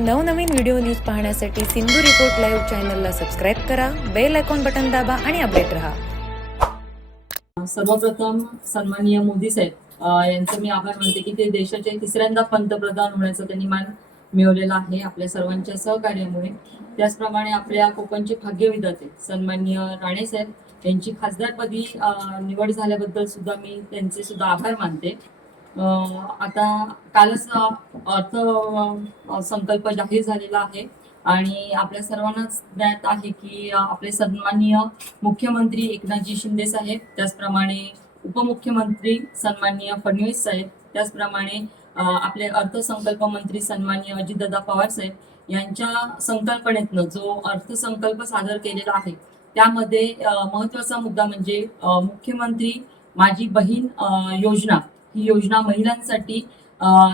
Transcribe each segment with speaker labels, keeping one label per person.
Speaker 1: नवनवीन video news पाहण्यासाठी Sindhu report live चॅनलला सबस्क्राईब करा बेल आयकॉन बटन दाबा आणि अपडेट रहा.
Speaker 2: सर्वप्रथम सन्माननीय मोदी साहेब यांचं मी आभार मानते की ते देशाचे तिसऱ्यांदा पंतप्रधान होण्याचा त्यांनी मान मिळवलेला आहे आपल्या सर्वांच्या सहकार्यामुळे. त्याचप्रमाणे आपल्या कोकणचे भाग्यविधाते सन्माननीय राणे साहेब यांची खासदारपदी निवड झाल्याबद्दल सुद्धा मी त्यांचे सुद्धा आभार मानते. आता कालच अर्थ संकल्प जाहीर झालेला आहे. आणि आपल्या सर्वांनाच ज्ञात आहे की आपले सन्माननीय मुख्यमंत्री एकनाथजी शिंदे साहेब त्याचप्रमाणे उपमुख्यमंत्री सन्माननीय फडणवीस साहेब त्याचप्रमाणे आपले अर्थसंकल्प मंत्री सन्माननीय अजितदादा पवार साहेब यांच्या संकल्पनेतनं जो अर्थसंकल्प सादर केलेला आहे त्यामध्ये महत्त्वाचा मुद्दा म्हणजे मुख्यमंत्री माझी बहीण योजना ही योजना महिलांसाठी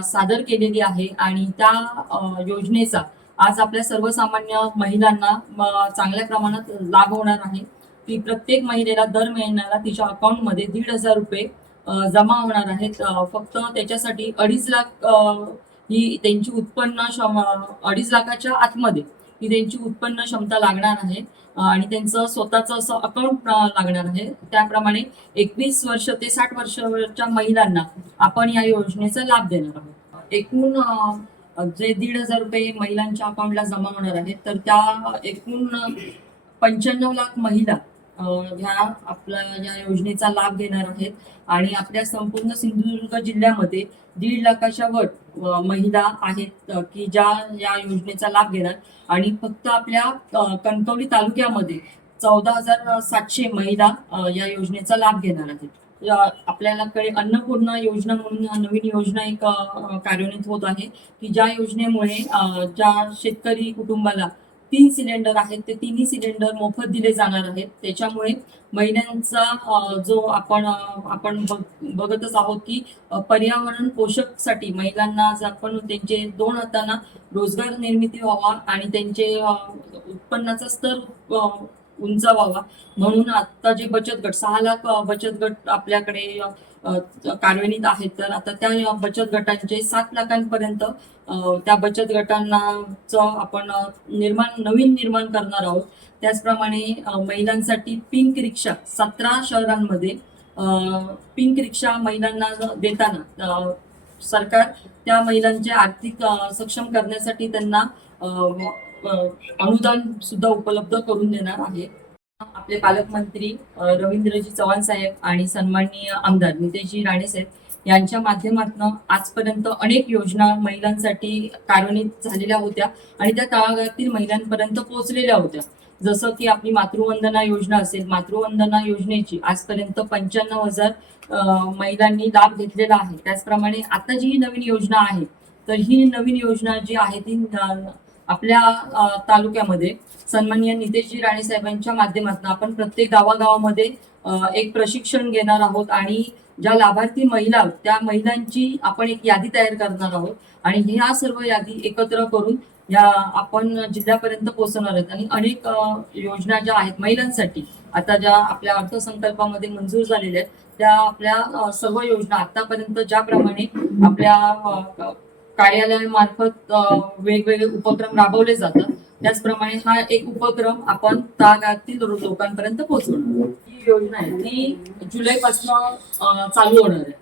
Speaker 2: सादर केलेली आहे आणि त्या योजनेचा आज आपल्या सर्वसामान्य महिलांना चांगल्या प्रमाणात लाभ होणार आहे. ती प्रत्येक महिलेला दर महिन्याला तिच्या अकाउंटमध्ये दीड हजार रुपये जमा होणार आहेत. फक्त त्याच्यासाठी अडीच लाख ही त्यांची उत्पन्न क्षम अडीच लाखाच्या आतमध्ये की त्यांची उत्पन्न क्षमता लागणार आहे. आणि त्यांचं स्वतःचं असं अकाउंट लागणार आहे. त्याप्रमाणे एकवीस वर्ष ते साठ वर्षाच्या महिलांना आपण या योजनेचा लाभ देणार आहोत. एकूण जे दीड हजार रुपये महिलांच्या अकाउंटला जमा होणार आहेत तर त्या एकूण पंच्याण्णव लाख महिला ह्या आपल्या या योजनेचा लाभ घेणार आहेत. आणि आपल्या संपूर्ण सिंधुदुर्ग जिल्ह्यामध्ये दीड लाखाच्या वर महिला आहेत की ज्या या योजनेचा लाभ घेणार. आणि फक्त आपल्या कणकवली तालुक्यामध्ये चौदा हजार सातशे महिला या योजनेचा लाभ घेणार आहेत. आपल्याला कडे अन्नपूर्णा योजना म्हणून नवीन योजना एक कार्यान्वित होत आहे की ज्या योजनेमुळे ज्या शेतकरी कुटुंबाला तीन सिलेंडर आहेत ते तिन्ही सिलेंडर मोफत दिले जाणार आहेत. त्याच्यामुळे महिलांचा जो आपण आपण बघ- बघतच आहोत की पर्यावरण पोषकसाठी महिलांना जर आपण त्यांचे दोन हातांना रोजगार निर्मिती व्हावा आणि त्यांचे उत्पन्नाचा स्तर उंचावावा म्हणून आता जे बचत गट सहा लाख बचत गट आपल्याकडे कार्यान्वित आहेत. तर आता त्या बचत गटांचे सात लाखांपर्यंत त्या बचत गटांना आपण निर्माण नवीन निर्माण करणार आहोत. त्याचप्रमाणे महिलांसाठी पिंक रिक्षा सतरा शहरांमध्ये पिंक रिक्षा महिलांना देताना सरकार त्या महिलांचे आर्थिक सक्षम करण्यासाठी त्यांना अनुदान सुद्धा उपलब्ध करून देणार आहे. आपले पालकमंत्री रवींद्रजी चव्हाण साहेब आणि सन्माननीय आमदार नितेशजी राणे साहेब यांच्या माध्यमातून आजपर्यंत अनेक योजना महिलांसाठी कार्यान्वित झालेल्या होत्या आणि त्या तळागाळातील महिलांपर्यंत पोहोचलेल्या होत्या. जसं की आपली मातृवंदना योजना असेल मातृवंदना योजनेची आजपर्यंत पंच्याण्णव हजार महिलांनी लाभ घेतलेला आहे. त्याचप्रमाणे आता जी ही नवीन योजना आहे. तर ही नवीन योजना जी आहे ती आपल्या तालुक्यामध्ये सन्माननीय नितेशजी राणे साहेबांच्या माध्यमातून आपण प्रत्येक गावागावामध्ये एक प्रशिक्षण घेणार आहोत आणि ज्या लाभार्थी महिला त्या महिलांची आपण एक यादी तयार करणार आहोत आणि ह्या सर्व यादी एकत्र करून या आपण जिल्ह्यापर्यंत पोहोचवणार आहोत. आणि अनेक योजना ज्या आहेत महिलांसाठी आता ज्या आपल्या अर्थसंकल्पामध्ये मंजूर झालेल्या आहेत त्या आपल्या सर्व योजना आतापर्यंत ज्याप्रमाणे आपल्या कार्यालयामार्फत वेगवेगळे उपक्रम राबवले जातात. त्याचप्रमाणे हा एक उपक्रम आपण तागातील लोकांपर्यंत पोहोचवणार. ही योजना आहे. ती जुलैपासून चालू होणार आहे.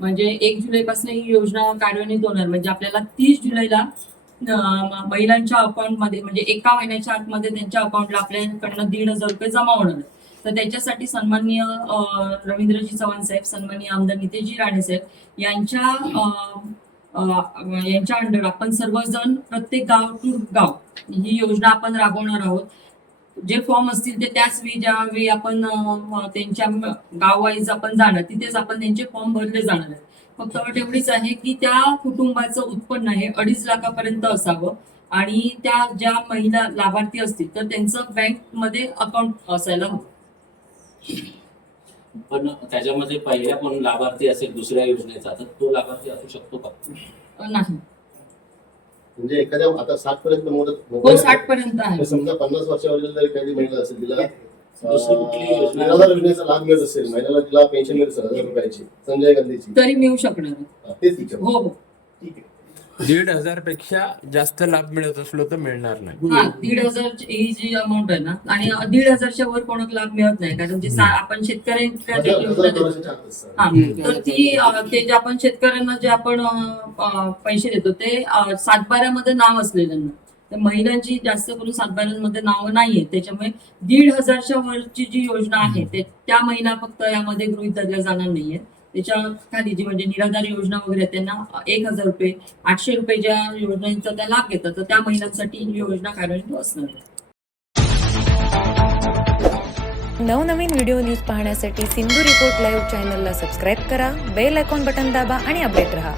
Speaker 2: म्हणजे एक जुलैपासून ही योजना कार्यान्वित होणार. म्हणजे आपल्याला तीस जुलैला महिलांच्या अकाउंटमध्ये म्हणजे एका महिन्याच्या आतमध्ये त्यांच्या अकाउंटला आपल्याकडनं दीड हजार रुपये जमा होणार आहे तर त्याच्यासाठी सन्माननीय रवींद्रजी चव्हाण साहेब सन्माननीय आमदार नितेशजी राणे साहेब यांच्या यांच्या अंडर आपण सर्वजण प्रत्येक गाव टू गाव ही योजना आपण राबवणार आहोत. जे फॉर्म असतील ते त्याच वेळी ज्यावेळी आपण त्यांच्या गाव वाईज आपण जाणार तिथेच आपण त्यांचे फॉर्म भरले जाणार आहेत. फक्त अट एवढीच आहे की त्या कुटुंबाचं उत्पन्न हे अडीच लाखापर्यंत असावं आणि त्या ज्या महिला लाभार्थी असतील तर त्यांचं बँकमध्ये अकाउंट असायला हवं.
Speaker 3: पण त्याच्यामध्ये पहिल्या पण लाभार्थी असेल दुसऱ्या योजनेचा तर तो लाभार्थी असू शकतो का?
Speaker 2: नाही.
Speaker 4: म्हणजे एखाद्या आता साठ पर्यंत मुदत
Speaker 2: हो साठ पर्यंत आहे.
Speaker 4: समजा पन्नास वर्षावरील जर एखादी महिला असेल तिला
Speaker 3: दुसरी कुठली योजना?
Speaker 4: योजनेचा लाभ मिळत असेल महिन्याला तिला पेन्शन मिळत असेल हजार रुपयाची संजय गांधीची.
Speaker 2: तरी मिळू शकणार.
Speaker 4: हा, तेच विचार.
Speaker 2: हो हो.
Speaker 5: दीड हजारपेक्षा जास्त लाभ मिळत असलो तर मिळणार नाही
Speaker 2: हा दीड हजार ही जी अमाऊंट आहे ना आणि दीड हजारच्या वर कोणाला लाभ मिळत नाही कारण जे सा- आपण जे योजना देतो
Speaker 4: असतं.
Speaker 2: हा. तर ती अ, ते जे आपण शेतकऱ्यांना जे आपण अ, अ, पैसे देतो ते अ, सातबाऱ्यामध्ये नाव असलेल्यांना तर महिलांची जास्त करून सातबाऱ्यांमध्ये नावं नाहीये त्याच्यामुळे दीड हजारच्या वरची जी योजना आहे ते त्या महिला फक्त यामध्ये गृहीत धरल्या जाणार नाहीये त्याच्याखाली जी म्हणजे निराधार योजना वगैरे त्यांना एक हजार रुपये आठशे रुपये ज्या योजनांचा त्या लाभ घेतात तर त्या महिलांसाठी ही योजना कार्यान्वित असणार आहे.
Speaker 1: नवनवीन व्हिडिओ न्यूज पाहण्यासाठी सिंधू रिपोर्ट लाईव्ह चॅनलला सबस्क्राईब करा बेल आयकॉन बटन दाबा आणि अपडेट रहा.